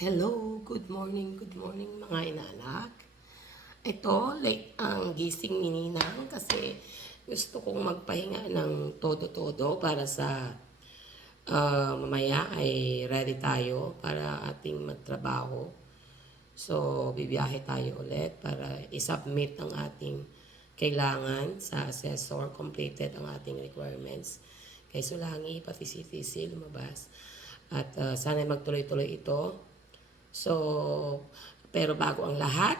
Hello, good morning mga inaanak. Ito, late ang gising ni Ninang kasi gusto kong magpahinga ng todo-todo para sa mamaya ay ready tayo para ating magtrabaho. So, bibiyahe tayo ulit para isubmit ang ating kailangan sa assessor, completed ang ating requirements. Kay Sulangi, pati CTC lumabas. At sana magtuloy-tuloy ito. So, pero bago ang lahat,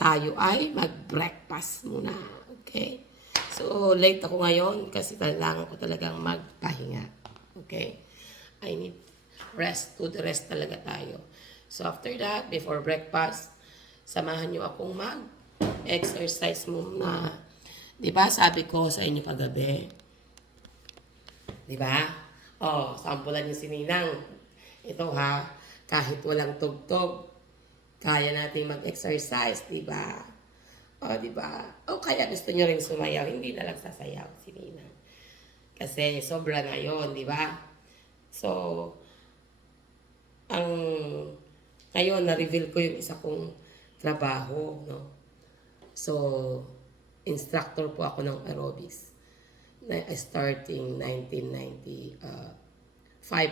tayo ay mag-breakfast muna. Okay? So, late ako ngayon kasi kailangan ko talagang magpahinga. Okay? I need rest. To the rest talaga tayo. So, after that, before breakfast, samahan nyo akong mag-exercise muna. Diba? Sabi ko sa inyo kagabi. Diba? Oh, sampulan nyo si Ninang. Ito ha, kahit walang tugtog, kaya natin mag-exercise, di ba? O, di ba? O kaya gusto nyo rin sumayaw, hindi na lang sasayaw si Nina. Kasi sobra na yon, di ba? So, ang ngayon, na-reveal ko yung isa kong trabaho, no? So, instructor po ako ng aerobics. Starting 1995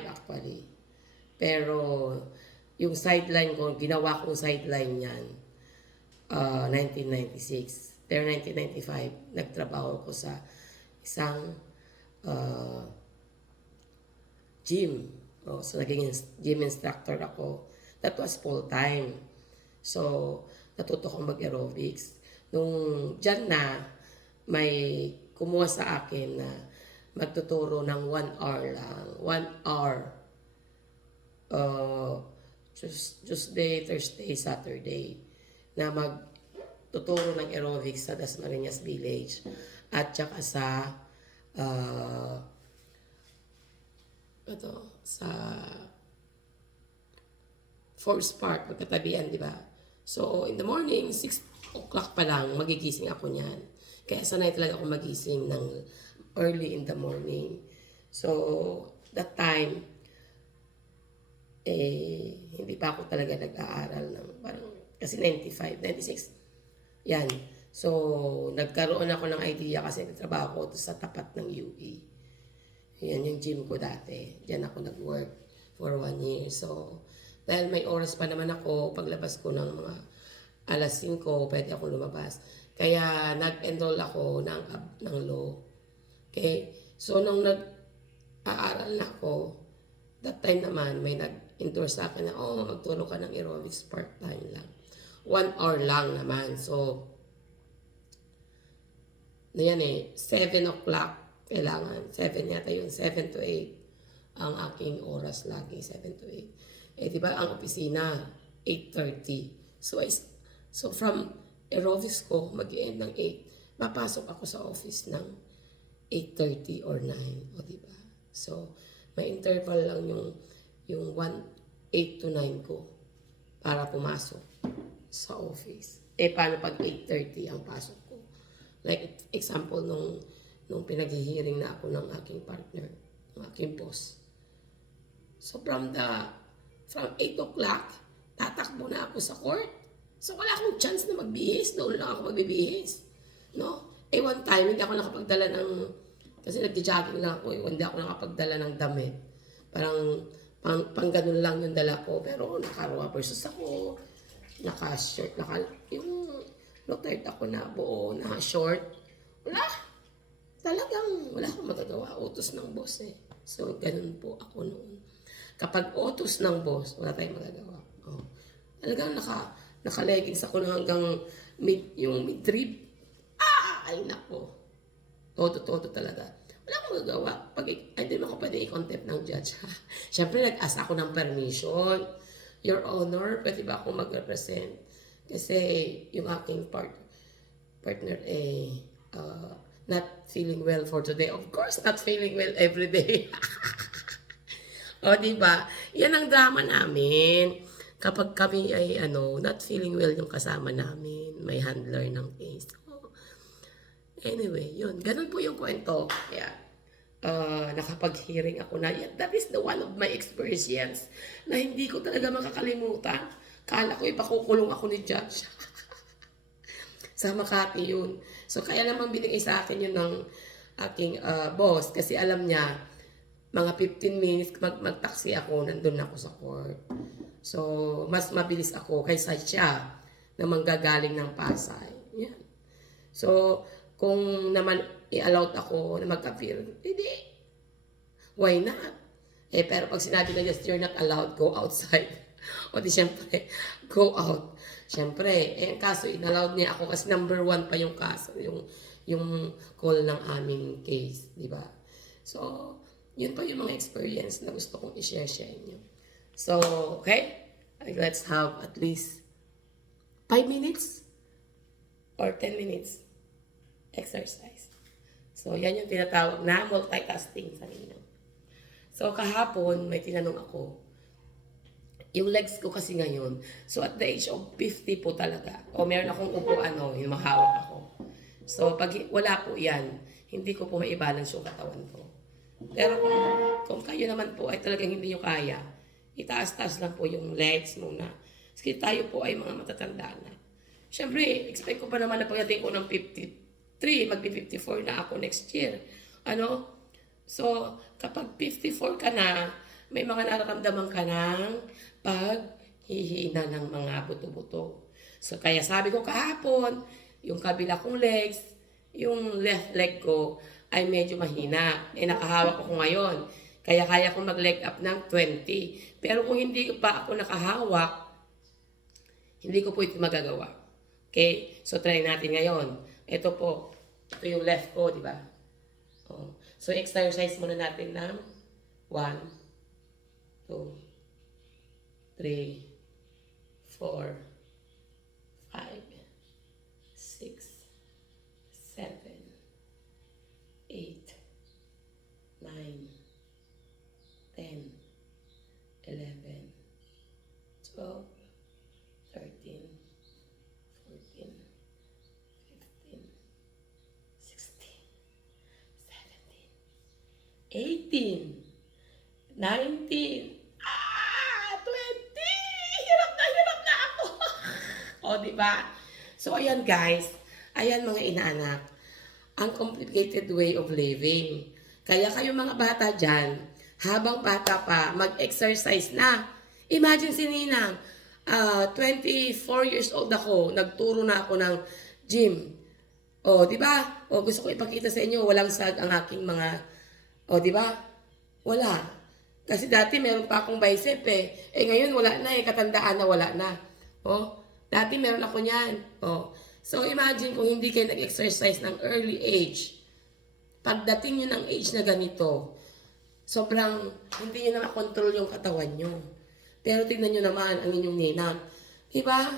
actually. Pero, yung sideline ko, ginawa kong sideline yan, 1996. Pero 1995, nagtrabaho ko sa isang gym. So, naging gym instructor ako. That was full-time. So, natuto kong mag-aerobics. Nung dyan na, may kumuha sa akin na magtuturo ng 1 hour lang. 1 hour. Tuesday, Thursday, Saturday na magtuturo ng aerobics sa Dasmariñas Village at saka sa sa Forest Park, magkatabihan, di ba? So, in the morning, 6 o'clock pa lang, magigising ako niyan. Kaya sanay talaga ako magising ng early in the morning. So, that time, hindi pa ako talaga nag-aaral ng parang, kasi 95, 96, yan. So, nagkaroon ako ng idea kasi nagtrabaho ko sa tapat ng UE. Yan yung gym ko dati. Diyan ako nag-work for 1 year. So, dahil may oras pa naman ako, paglabas ko ng mga alas 5, pwede ako lumabas. Kaya nag-enroll ako ng law. Okay? So, nung nag-aaral na ako, that time naman, may nag-endorse sa akin na, magturo ka ng aerobics part-time lang. 1 hour lang naman. So, na yan 7 o'clock, kailangan. 7 yata yun, 7 to 8 ang aking oras lagi, 7 to 8. Diba, ang opisina, 8:30. So from aerobics ko, mag-i-end ng 8. Papasok ako sa office ng 8:30 or 9. O, diba? So, may interval lang yung 8 to 9 ko para pumasok sa office. Paano pag 8:30 ang pasok ko? Like, example, nung pinag-hearing na ako ng aking partner, ng aking boss. So, from 8 o'clock, tatakbo na ako sa court. So, wala akong chance na magbihis. Noon lang ako magbibihis. No? One time, hindi ako nakapagdala ng, kasi nagja-jogging lang ako, hindi ako nakapagdala ng damit. Parang, pang ganun lang yung dala ko. Pero, naka-rubbers ako, naka-shirt, yung no-tight ako na buo, na short. Wala. Talagang, wala akong magagawa. Utos ng boss So, ganun po ako noon. Kapag utos ng boss, wala tayong magagawa. Talagang naka-leggings ako na hanggang yung mid-rib. Ay nako. Todo talaga. Wala akong magagawa. Hindi mo ako pwede i-contempt ng judge. Siyempre, nag-ask ako ng permission. Your Honor, pwede ba akong mag-represent? Kasi yung aking partner not feeling well for today. Of course, not feeling well every day. O, diba? Yan ang drama namin. Kapag kami ay, not feeling well yung kasama namin, may handler ng case. So, anyway, yun. Ganun po yung kwento. Kaya, nakapag-hearing ako na yan. That is the one of my experience na hindi ko talaga makakalimutan. Kala ko ipakukulong ako ni Judge. Sa Makati yun. So kaya naman binigay sa akin yun ng aking boss kasi alam niya mga 15 minutes mag-taxi ako, nandun ako sa court. So mas mabilis ako kaysa siya na manggagaling ng Pasay. Yan. So kung naman i-allowed ako na mag-appear, hindi. Why not? Pero pag sinabi na just you're not allowed, go outside. O di syempre, go out. Syempre, ang kaso, in-allowed niya ako kasi number 1 pa yung kaso, yung call ng aming case, di ba? So, yun pa yung mga experience na gusto kong i-share sa inyo. So, okay? Let's have at least 5 minutes or 10 minutes exercise. So, yan yung tinatawag na multitasking sa ninyo. So, kahapon, may tinanong ako. Yung legs ko kasi ngayon, so at the age of 50 po talaga, o meron akong upuan, yung mahawak ako. So, pag wala po yan, hindi ko po maibalance yung katawan ko. Pero kung kayo naman po ay talagang hindi nyo kaya, itaas-taas lang po yung legs muna. Kasi tayo po ay mga matatanda na. Siyempre, expect ko pa naman na pagdating ko ng 53, magpi-54 na ako next year. So, kapag 54 ka na, may mga nararamdaman ka ng paghihina ng mga buto-buto. So, kaya sabi ko kahapon, yung kabila kong legs, yung left leg ko ay medyo mahina. Nakahawak ako ngayon. Kaya kaya kong mag-leg up ng 20. Pero kung hindi pa ako nakahawak, hindi ko po ito magagawa. Okay? So, try natin ngayon. Ito po. Ito yung left ko, di ba? So, exercise muna natin ng 1, 2, 3, 4, 5, 6, 7, 8, 9, 10, 11, 12, 13, 14, 15, 16, 17, 18, 19, 20! Hirap na ako! O, diba? So, ayan guys. Ayan mga inaanak. Ang complicated way of living. Kaya kayo mga bata dyan, habang bata pa, mag-exercise na. Imagine si Ninang, 24 years old ako, nagturo na ako ng gym. O, di ba? O, gusto ko ipakita sa inyo, walang sag ang aking mga, o, di ba? Wala. Kasi dati meron pa akong bicep ngayon wala na katandaan na wala na. Dati meron ako niyan. So imagine kung hindi kayo nag-exercise ng early age. Pagdating nyo ng age na ganito, sobrang hindi nyo na makontrol yung katawan nyo. Pero tignan nyo naman ang inyong ninang. Diba?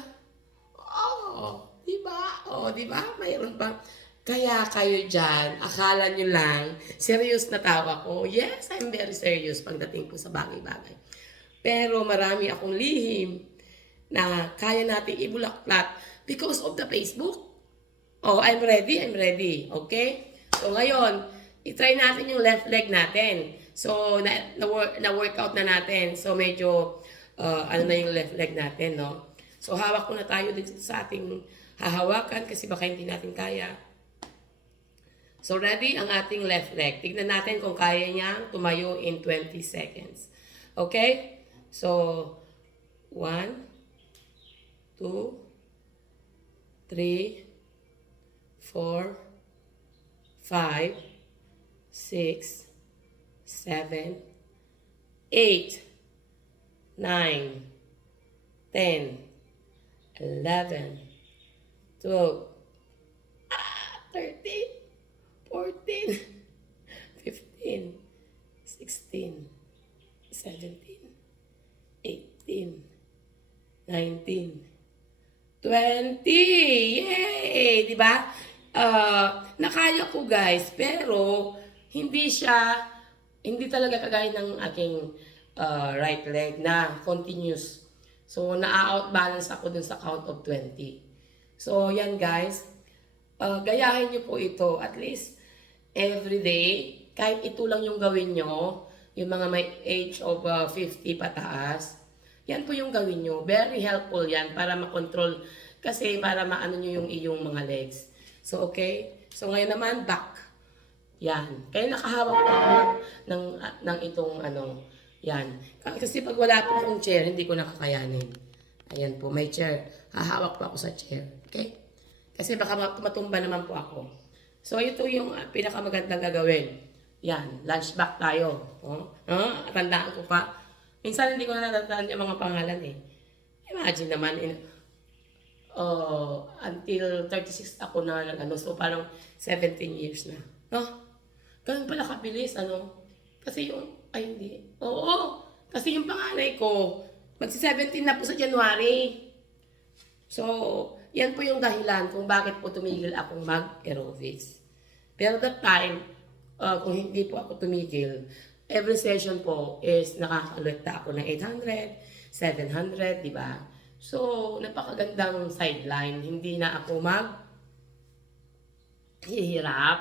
Diba? Mayroon pa. Kaya kayo dyan, akala nyo lang, serious na tawa ko. Yes, I'm very serious pagdating po sa bagay-bagay. Pero marami akong lihim na kaya natin ibulaklat because of the Facebook. I'm ready. Okay? So ngayon, itry natin yung left leg natin. So, na-workout na natin. So, medyo, na yung left leg natin, no? So, hawak ko na tayo dito sa ating hahawakan kasi baka hindi natin kaya. So, ready ang ating left leg. Tignan natin kung kaya niyang tumayo in 20 seconds. Okay? So, 1, 2, 3, 4, 5, 6, 7, 8, 9, 10, 11, 12, 13, 14, 15, 16, 17, 18, 19, 20! Yay! Diba? Nakaya ko guys, pero hindi talaga kagaya ng aking right leg na continuous. So, na-outbalance ako dun sa count of 20. So, yan guys. Gayahin nyo po ito at least every day kahit ito lang yung gawin nyo, yung mga may age of 50 pataas, yan po yung gawin nyo. Very helpful yan para makontrol, kasi para maano nyo yung iyong mga legs. So, okay? So, ngayon naman, back. Yan. Kaya nakahawak po ako ng itong ano, yan. Kasi pag wala po akong chair, hindi ko nakakayanin. Ayan po, may chair. Hahawak po ako sa chair. Okay? Kasi baka matumba naman po ako. So, ito yung pinakamagandang gagawin. Yan, lunch back tayo. Tandaan ko pa. Minsan hindi ko na natatandaan yung mga pangalan eh. Imagine naman, until 36 ako na, so parang 17 years na. Ganun pala kabilis, Kasi hindi. Oo, kasi yung panganay ko, magsi-17 na po sa January. So, yan po yung dahilan kung bakit po tumigil akong mag-aerobics. Pero that time, kung hindi po ako tumigil, every session po is nakakalekta ako ng 800, 700, di ba? So, napakagandang sideline. Hindi na ako hihirap,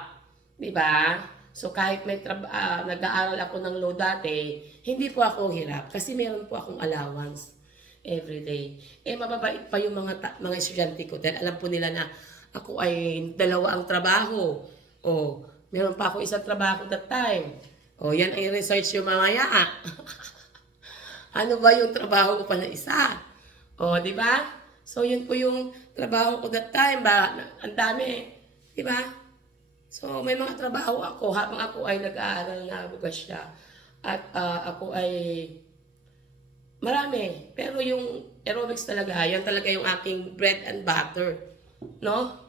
di ba? So, kahit may nag-aaral ako ng law dati, hindi po ako hirap kasi meron po akong allowance every day. Mababait pa yung mga estudyante ko dahil alam po nila na ako ay dalawa ang trabaho. Meron pa ako isang trabaho that time. Yan ay research yung mamaya. Ano ba yung trabaho ko pa na isa? Di ba? So, yun po yung trabaho ko that time. Ang dami. Di ba? So, may mga trabaho ako habang ako ay nag-aaral na abogasya. At ako ay marami. Pero yung aerobics talaga, yan talaga yung aking bread and butter. No?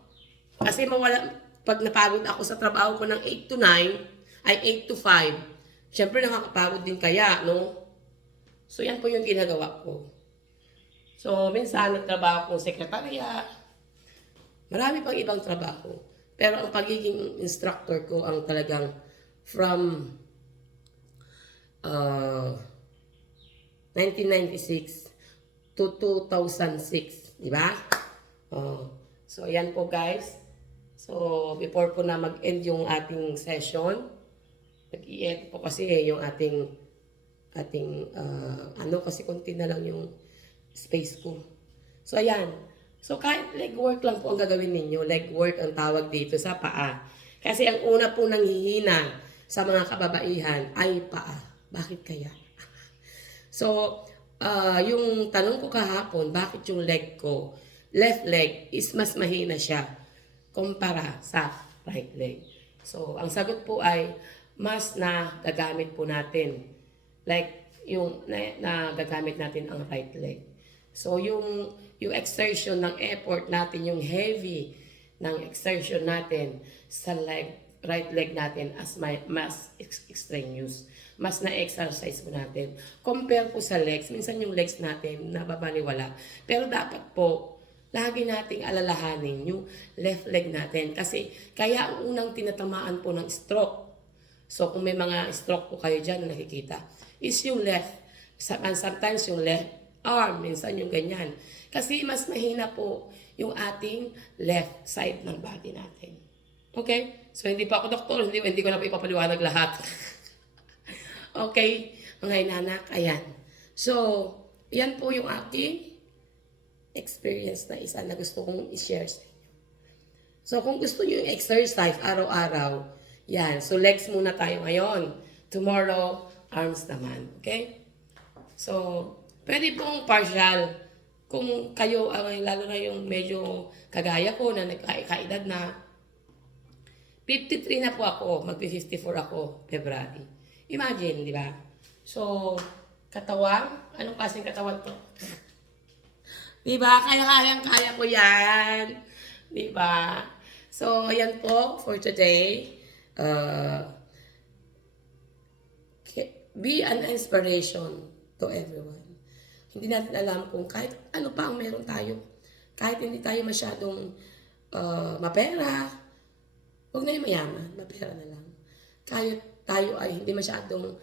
Kasi pag napagod ako sa trabaho ko ng 8 to 9, ay 8 to 5, syempre nakakapagod din kaya, no? So, yan po yung ginagawa ko. So, minsan nagtrabaho akong sekretarya. Marami pang ibang trabaho. Pero ang pagiging instructor ko ang talagang from 1996 to 2006, di ba? So, ayan po guys. So, before po na mag-end yung ating session, nag-i-end po kasi yung ating kasi konti na lang yung space ko. So, ayan. So, kahit leg work lang po ang gagawin ninyo, leg work ang tawag dito sa paa. Kasi ang una po nang hihina sa mga kababaihan ay paa. Bakit kaya? So, yung tanong ko kahapon, bakit yung leg ko, left leg, is mas mahina siya kumpara sa right leg. So, ang sagot po ay, mas na gagamit po natin. Like, yung gagamit natin ang right leg. So, yung exertion ng effort natin, yung heavy ng exertion natin sa right leg natin as mas extraneous. Mas na-exercise po natin. Compare po sa legs. Minsan yung legs natin nababaliwala. Pero dapat po, lagi nating alalahanin yung left leg natin. Kasi kaya ang unang tinatamaan po ng stroke. So kung may mga stroke po kayo dyan na nakikita, is yung left. Sometimes yung left arm, minsan yung ganyan. Kasi mas mahina po yung ating left side ng body natin. Okay? So hindi pa ako doktor, hindi ko na po ipapaliwanag lahat. Okay, mga inanak, ayan. So, yan po yung aking experience na isa na gusto kong i-share sa inyo. So, kung gusto nyo yung exercise araw-araw, yan. So, legs muna tayo ngayon. Tomorrow, arms naman. Okay? So, pwede pong partial. Kung kayo, lalo na yung medyo kagaya ko na nagkaedad na, 53 na po ako, mag-54 ako, February. Imagine, di ba? So, katawan, anong klaseng katawan to? Di ba? Kaya ko yan. Di ba? So, ayan po for today. Be an inspiration to everyone. Hindi natin alam kung kahit ano pa ang meron tayo. Kahit hindi tayo masyadong mapera, huwag na yung mayaman, mapera na lang. Kahit tayo ay hindi masyadong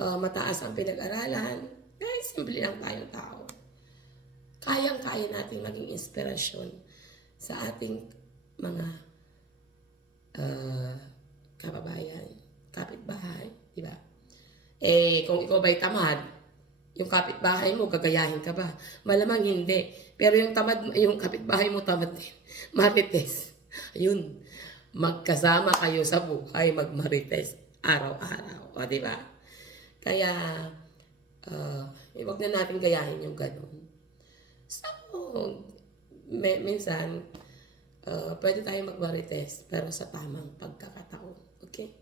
mataas ang pinag-aralan, dahil simple lang tayong tao. Kayang-kaya natin maging inspirasyon sa ating mga kababayan, kapitbahay, di ba? Eh, kung ikaw ba'y tamad, yung kapitbahay mo, gagayahin ka ba? Malamang hindi. Pero yung kapitbahay mo tamad din. Marites. Ayun. Magkasama kayo sa buhay, magmarites araw-araw. O, di ba? Kaya, huwag na natin gayahin yung ganun. So, minsan, pwede tayong magmarites, pero sa tamang pagkakataon. Okay?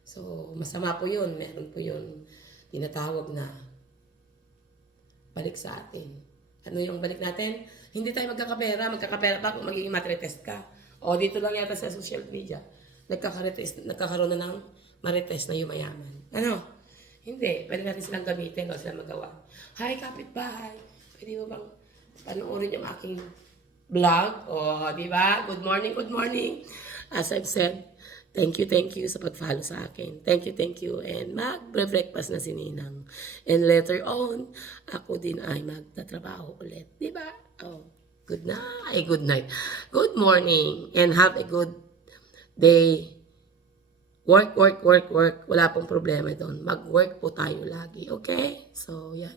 So, masama po yun. Meron po yun tinatawag na balik sa atin. Ano yung balik natin? Hindi tayo magkakapera. Magkakapera pa kung magiging marites ka. O, dito lang yata sa social media. Nagkakaroon na ng marites na yumayaman. Ano? Hindi. Pwede natin silang gamitin o silang magawa. Hi, kapitbahay. Pwede mo bang panoorin yung aking vlog? O, di ba? Good morning, good morning. As I've said, thank you sa pag-follow sa akin. Thank you. And mag-breakfast na si Ninang. And later on, ako din ay magtatrabaho ulit. Di ba? Oh, good night. Good morning. And have a good day. Work. Wala pong problema doon. Mag-work po tayo lagi. Okay? So, yan.